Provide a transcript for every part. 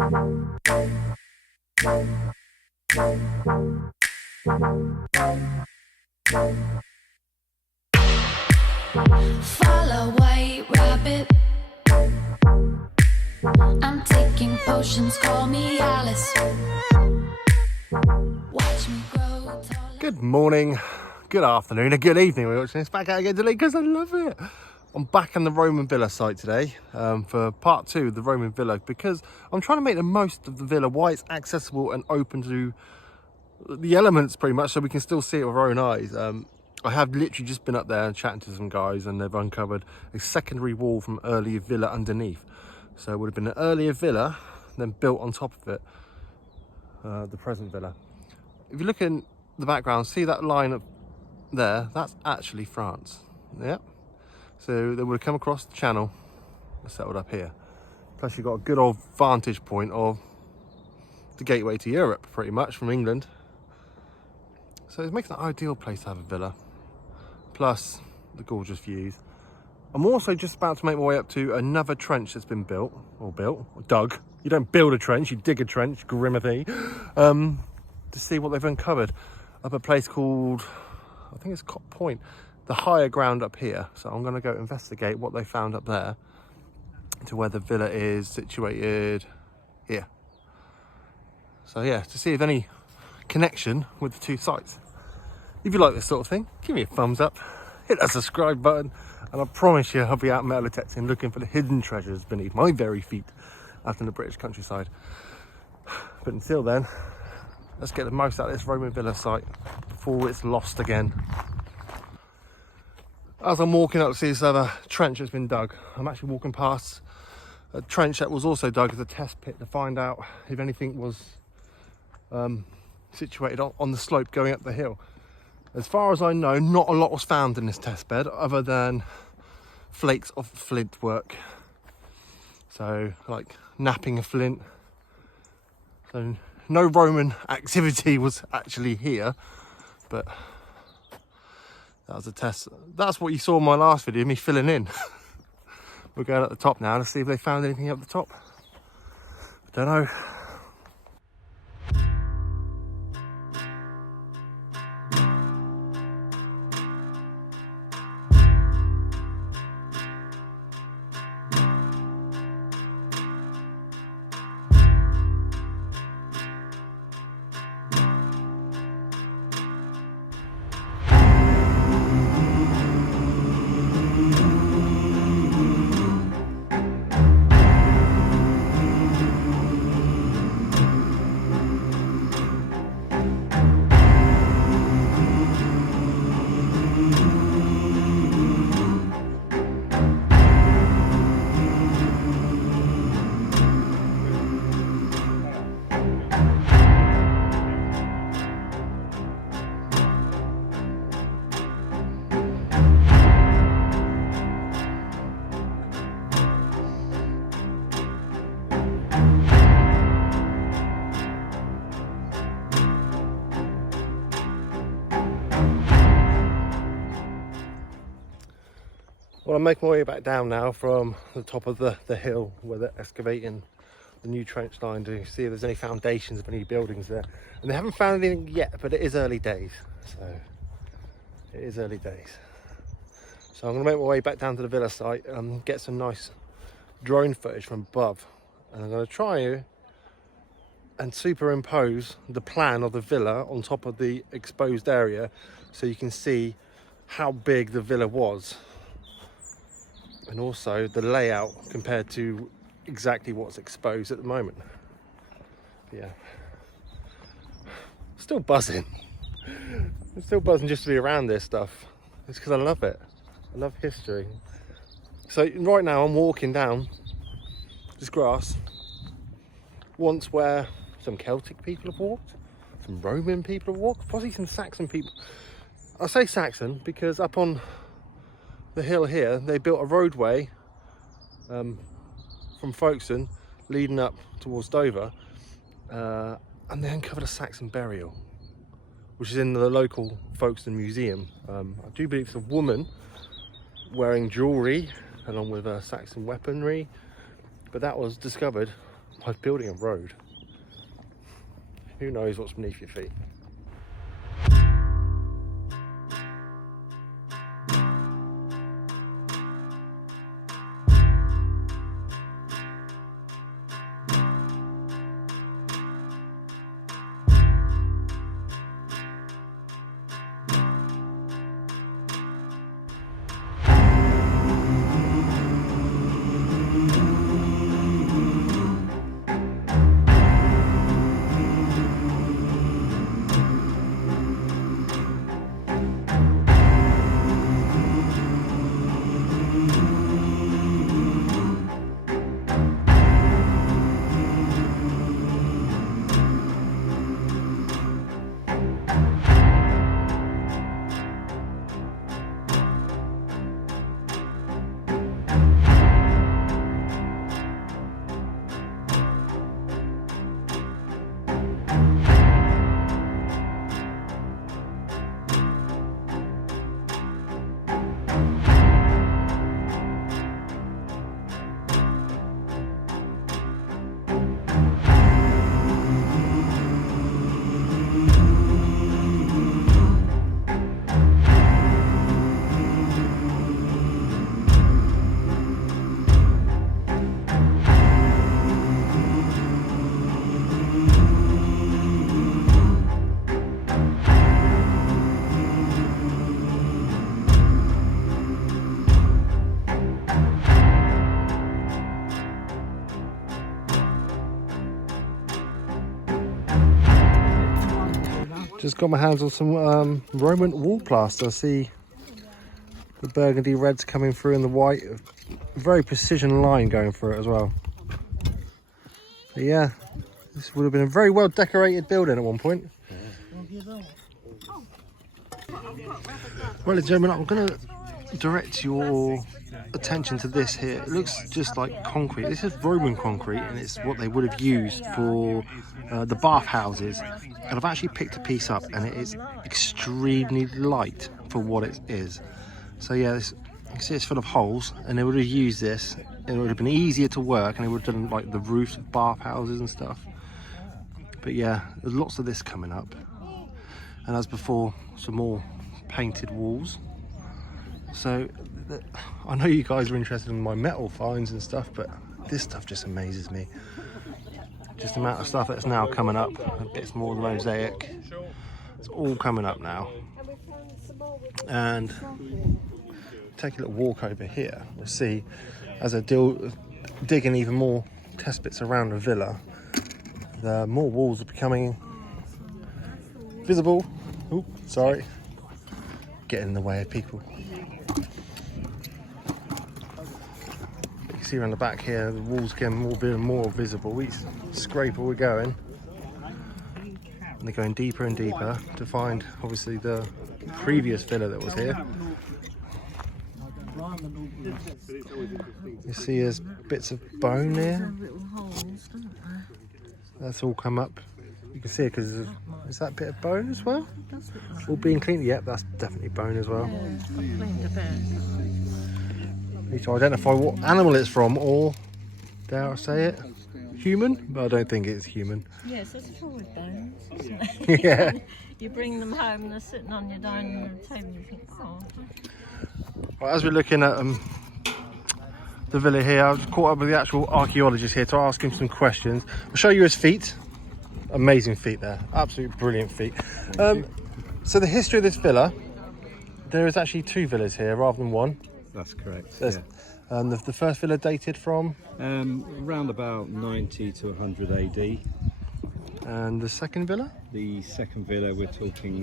Follow white rabbit. I'm taking potions, call me Alice. Watch me grow taller. Good morning, good afternoon, and good evening. We're watching this back out again today because I love it. I'm back on the Roman villa site today for part 2 of the Roman villa, because I'm trying to make the most of the villa, why it's accessible and open to the elements pretty much, so we can still see it with our own eyes. I have literally just been up there and chatting to some guys, and they've uncovered a secondary wall from earlier villa underneath. So it would have been an earlier villa, then built on top of it, the present villa. If you look in the background, see that line up there? That's actually France. Yep. So they would have come across the channel and settled up here. Plus you've got a good old vantage point of the gateway to Europe, pretty much, from England. So it makes an ideal place to have a villa. Plus the gorgeous views. I'm also just about to make my way up to another trench that's been built, or dug. You don't build a trench, you dig a trench, Grimothy. To see what they've uncovered up a place called, I think it's Cop Point, the higher ground up here. So I'm going to go investigate what they found up there to where the villa is situated here. So yeah, to see if any connection with the two sites. If you like this sort of thing, give me a thumbs up, hit that subscribe button, and I promise you I'll be out metal detecting, looking for the hidden treasures beneath my very feet out in the British countryside. But until then, let's get the most out of this Roman villa site before it's lost again. As I'm walking up to see this other trench that's been dug, I'm actually walking past a trench that was also dug as a test pit to find out if anything was situated on the slope going up the hill. As far as I know, not a lot was found in this test bed other than flakes of flint work. So like napping a flint. So no Roman activity was actually here, but that was a test. That's what you saw in my last video, me filling in. We're going at the top now to see if they found anything up the top. I don't know. Well, I'm making my way back down now from the top of the hill where they're excavating the new trench line to see if there's any foundations of any buildings there. And they haven't found anything yet, but it is early days. So it is early days. So I'm going to make my way back down to the villa site and get some nice drone footage from above. And I'm going to try and superimpose the plan of the villa on top of the exposed area so you can see how big the villa was. And also the layout compared to exactly what's exposed at the moment. Yeah, still buzzing. I'm still buzzing just to be around this stuff. It's because I love it. I love history. So right now I'm walking down this grass, once where some Celtic people have walked, some Roman people have walked, possibly some Saxon people. I say Saxon because up on the hill here they built a roadway from Folkestone leading up towards Dover, and they uncovered a Saxon burial which is in the local Folkestone museum. I do believe it's a woman wearing jewellery along with Saxon weaponry, but that was discovered like building a road. Who knows what's beneath your feet? Just got my hands on some Roman wall plaster. I see the burgundy reds coming through and the white. Very precision line going through it as well. But yeah, this would have been a very well decorated building at one point. Well, ladies and gentlemen, I'm going to direct your attention to this here. It looks just like concrete. This is Roman concrete, and it's what they would have used for the bath houses. And I've actually picked a piece up, and it is extremely light for what it is. So yeah, you can see it's full of holes, and they would have used this. It would have been easier to work, and they would have done like the roofs of bath houses and stuff. But yeah, there's lots of this coming up. And as before, some more painted walls. So I know you guys are interested in my metal finds and stuff, but this stuff just amazes me. Just the amount of stuff that's now coming up, a bit more mosaic. It's all coming up now. And take a little walk over here. We'll see as I digging even more test bits around the villa, the more walls are becoming visible. Oh, sorry. Get in the way of people. You can see around the back here, the walls getting more visible. Each scraper we're going. And they're going deeper and deeper to find, obviously, the previous villa that was here. You see there's bits of bone there. That's all come up. You can see it because is that bit of bone as well? All being cleaned? Yep, that's definitely bone as well. Need to identify what animal it's from, or dare I say it, human? But I don't think it's human. Yes, it's full of bones, isn't it? Yeah. You bring them home and they're sitting on your dining room table and you think, oh. Well, as we're looking at the villa here, I've caught up with the actual archaeologist here to ask him some questions. I'll show you his feet. Amazing feet there, absolutely brilliant feet. So the history of this villa, there is actually two villas here rather than one. That's correct. Yeah. The first villa dated from? Around about 90 to 100 AD. And the second villa? The second villa, we're talking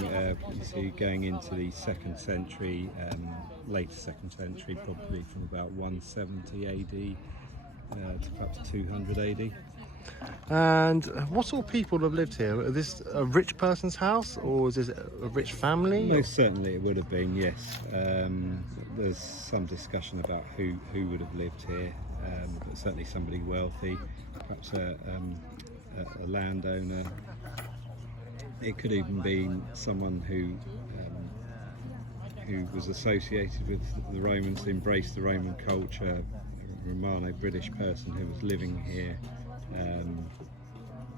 going into the 2nd century, later 2nd century, probably from about 170 AD to perhaps 200 AD. And what sort of people have lived here? Is this a rich person's house, or is this a rich family? Most certainly it would have been, yes. There's some discussion about who would have lived here, but certainly somebody wealthy, perhaps a landowner. It could even be someone who was associated with the Romans, embraced the Roman culture, a Romano British person who was living here.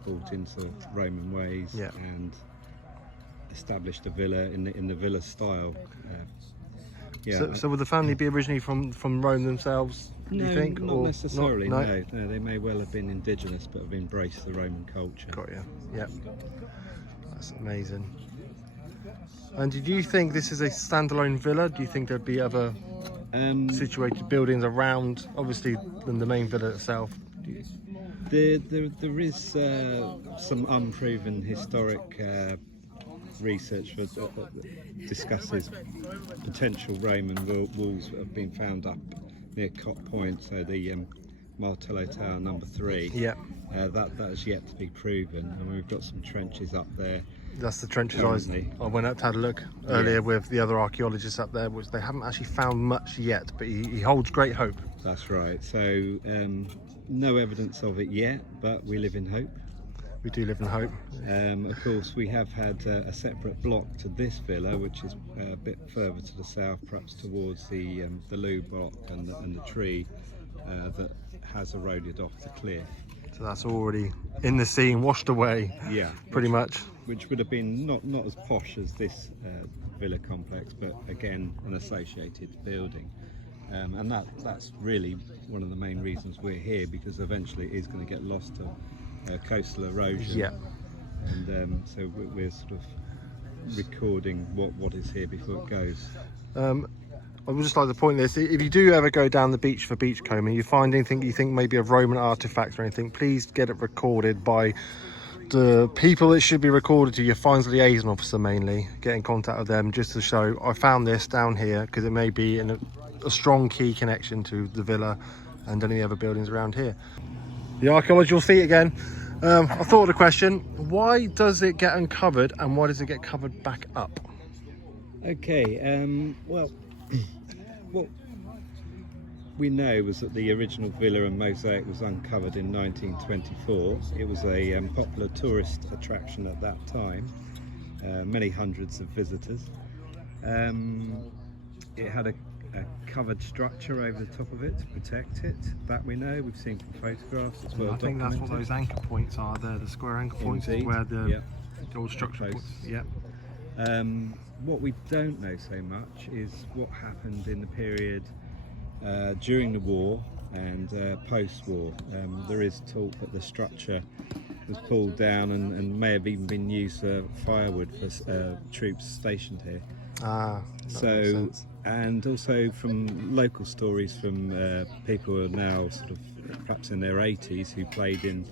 brought into Roman ways Yeah. and established a villa in the villa style. So would the family be originally from Rome themselves, do no, you think? not or necessarily. not? No, they may well have been indigenous, but have embraced the Roman culture. Got you. Yep. That's amazing. And did you think this is a standalone villa? Do you think there'd be other situated buildings around, obviously, than the main villa itself? There is some unproven historic research that discusses potential Roman walls that have been found up near Cot Point, so the Martello Tower number 3. Yeah. That is yet to be proven, and we've got some trenches up there. That's the trenches Currently. I went up to have a look earlier with the other archaeologists up there, which they haven't actually found much yet, but he holds great hope. That's right. So no evidence of it yet, but we live in hope. We do live in hope. Of course, we have had a separate block to this villa, which is a bit further to the south, perhaps towards the Loo Block and the tree that has eroded off the cliff. So that's already in the sea and washed away. Yeah, pretty much. Which would have been not as posh as this villa complex, but again an associated building. And that's really one of the main reasons we're here, because eventually it is going to get lost to coastal erosion. Yeah. And so we're sort of recording what is here before it goes. I would just like to point this, if you do ever go down the beach for beachcombing, you find anything you think maybe of Roman artifacts or anything, please get it recorded by the people it should be recorded to, your finds liaison officer mainly. Get in contact with them just to show, I found this down here, because it may be in a strong key connection to the villa and any other buildings around here. The archaeological feat again. I thought of the question, why does it get uncovered and why does it get covered back up? Okay, well, what we know was that the original villa and mosaic was uncovered in 1924. It was a popular tourist attraction at that time, many hundreds of visitors. It had a covered structure over the top of it to protect it, that we know. We've seen from photographs as well. I think that's what those anchor points are there, the square anchor points is where the old structure points. Yeah. What we don't know so much is what happened in the period during the war and post-war. There is talk that the structure was pulled down and may have even been used for firewood for troops stationed here. So, and also from local stories from people who are now sort of perhaps in their 80s who played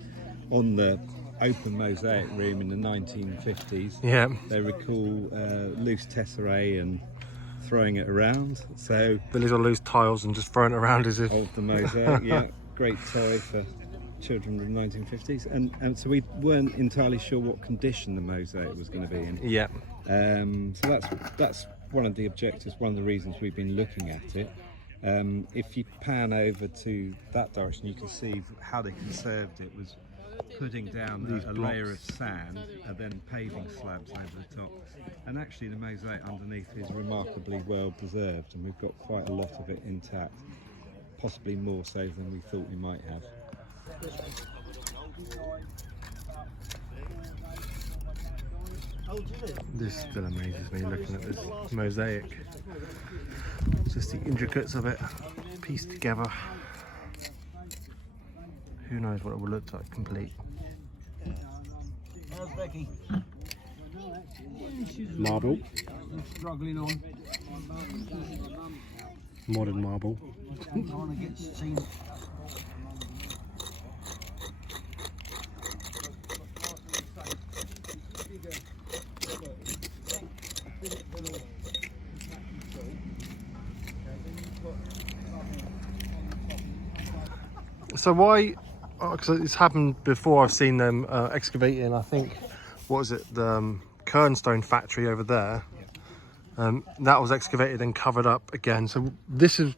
on the open mosaic room in the 1950s. Yeah. They recall loose tesserae and throwing it around. So Billy's on loose tiles and just throwing it around as if... of the mosaic, yeah, great toy for children of the 1950s. And so we weren't entirely sure what condition the mosaic was going to be in. Yeah. So that's one of the objectives, one of the reasons we've been looking at it. If you pan over to that direction, you can see how they conserved it was putting down a layer of sand and then paving slabs over the top. And actually the mosaic underneath is remarkably well preserved, and we've got quite a lot of it intact, possibly more so than we thought we might have. This still amazes me looking at this mosaic. Just the intricacies of it pieced together. Who knows what it will look like complete. How's Becky? Marble, Struggling on. modern marble. Trying to get seen. So why, because it's happened before, I've seen them excavating, I think, what is it, the Kernstone factory over there. That was excavated and covered up again. So this is,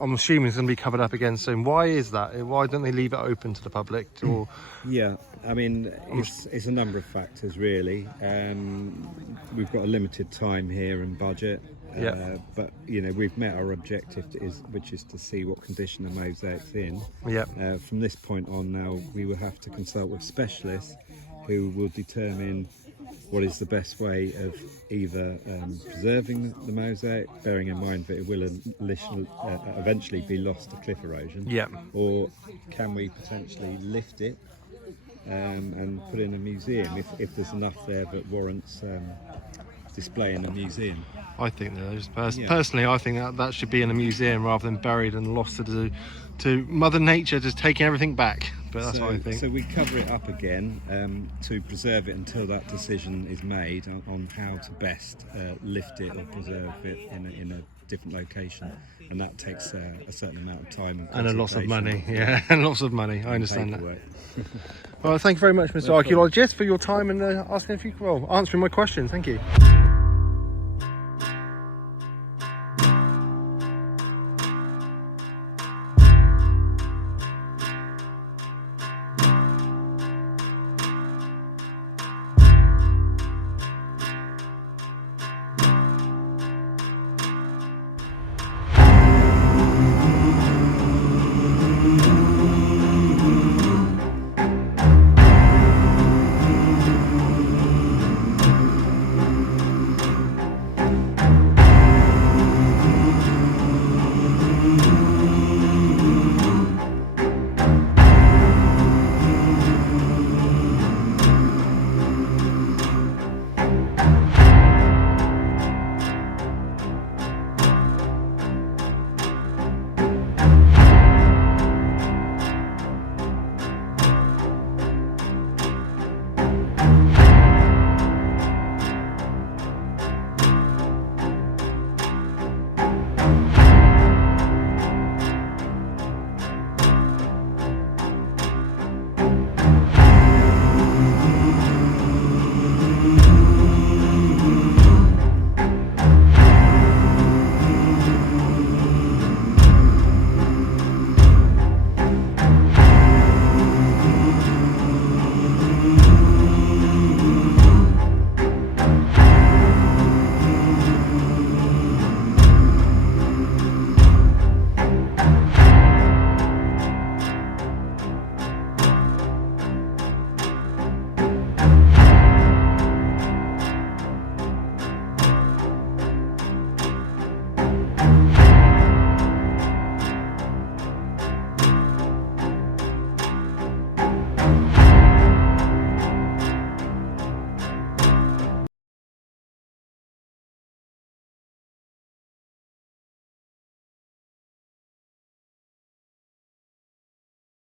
I'm assuming it's going to be covered up again soon. Why is that? Why don't they leave it open to the public? Or Yeah, I mean, it's a number of factors really. We've got a limited time here and budget. Yeah. But you know, we've met our objective, which is to see what condition the mosaic's in. Yeah. From this point on now, we will have to consult with specialists who will determine what is the best way of either preserving the mosaic, bearing in mind that it will eventually be lost to cliff erosion, Yeah. or can we potentially lift it and put in a museum if there's enough there that warrants display in a museum. I think that is Yeah. personally, I think that should be in a museum rather than buried and lost to Mother Nature, just taking everything back. But that's what I think. So we cover it up again to preserve it until that decision is made on how to best lift it or preserve it in a different location, and that takes a certain amount of time And a lot of money, consultation yeah, and lots of money. I and understand that. paperwork. Well, thank you very much, Mr. No problem. Archaeologist, for your time and answering my questions. Thank you.